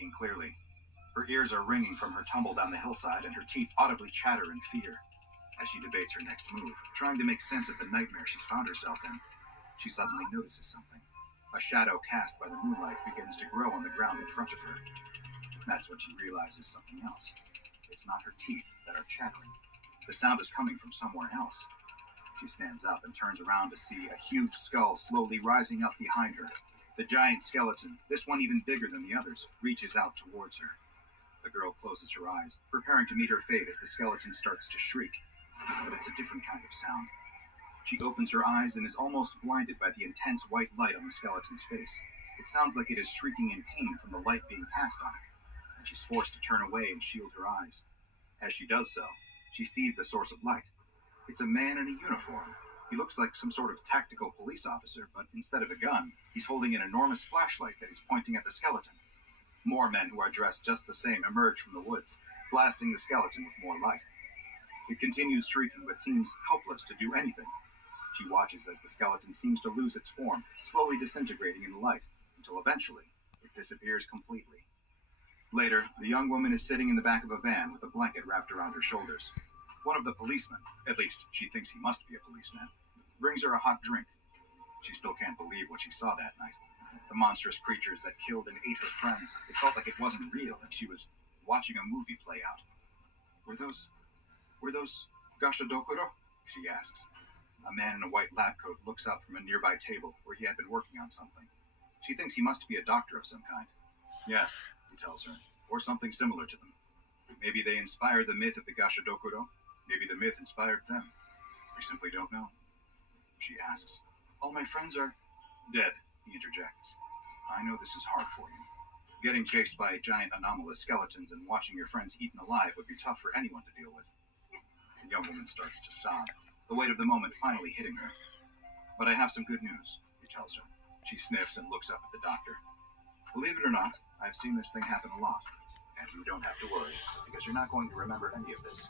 thinking clearly. Her ears are ringing from her tumble down the hillside, and her teeth audibly chatter in fear. As she debates her next move, trying to make sense of the nightmare she's found herself in, she suddenly notices something. A shadow cast by the moonlight begins to grow on the ground in front of her. That's when she realizes something else. It's not her teeth that are chattering. The sound is coming from somewhere else. She stands up and turns around to see a huge skull slowly rising up behind her. The giant skeleton, this one even bigger than the others, reaches out towards her. The girl closes her eyes, preparing to meet her fate as the skeleton starts to shriek. But it's a different kind of sound. She opens her eyes and is almost blinded by the intense white light on the skeleton's face. It sounds like it is shrieking in pain from the light being cast on it, and she's forced to turn away and shield her eyes. As she does so, she sees the source of light. It's a man in a uniform. He looks like some sort of tactical police officer, but instead of a gun, he's holding an enormous flashlight that he's pointing at the skeleton. More men who are dressed just the same emerge from the woods, blasting the skeleton with more light. It continues shrieking, but seems helpless to do anything. She watches as the skeleton seems to lose its form, slowly disintegrating in the light, until eventually it disappears completely. Later, the young woman is sitting in the back of a van with a blanket wrapped around her shoulders. One of the policemen, at least she thinks he must be a policeman, brings her a hot drink. She still can't believe what she saw that night. The monstrous creatures that killed and ate her friends. It felt like it wasn't real, and she was watching a movie play out. Were those Gashadokuro? She asks. A man in a white lab coat looks up from a nearby table where he had been working on something. She thinks he must be a doctor of some kind. Yes, he tells her, or something similar to them. Maybe they inspired the myth of the Gashadokuro. Maybe the myth inspired them. We simply don't know. She asks. All my friends are dead, he interjects. I know this is hard for you. Getting chased by giant anomalous skeletons and watching your friends eaten alive would be tough for anyone to deal with. The young woman starts to sob, the weight of the moment finally hitting her. But I have some good news, he tells her. She sniffs and looks up at the doctor. Believe it or not, I've seen this thing happen a lot. And you don't have to worry, because you're not going to remember any of this.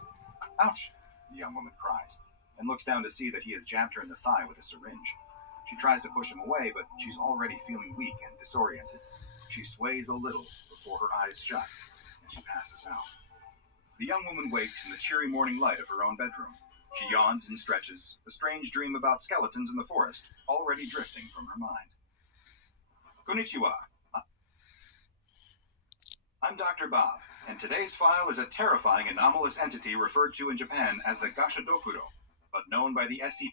Ouch, the young woman cries, and looks down to see that he has jabbed her in the thigh with a syringe. She tries to push him away, but she's already feeling weak and disoriented. She sways a little before her eyes shut, and she passes out. The young woman wakes in the cheery morning light of her own bedroom. She yawns and stretches, the strange dream about skeletons in the forest already drifting from her mind. Konnichiwa. I'm Dr. Bob, and today's file is a terrifying anomalous entity referred to in Japan as the Gashadokuro, but known by the SCP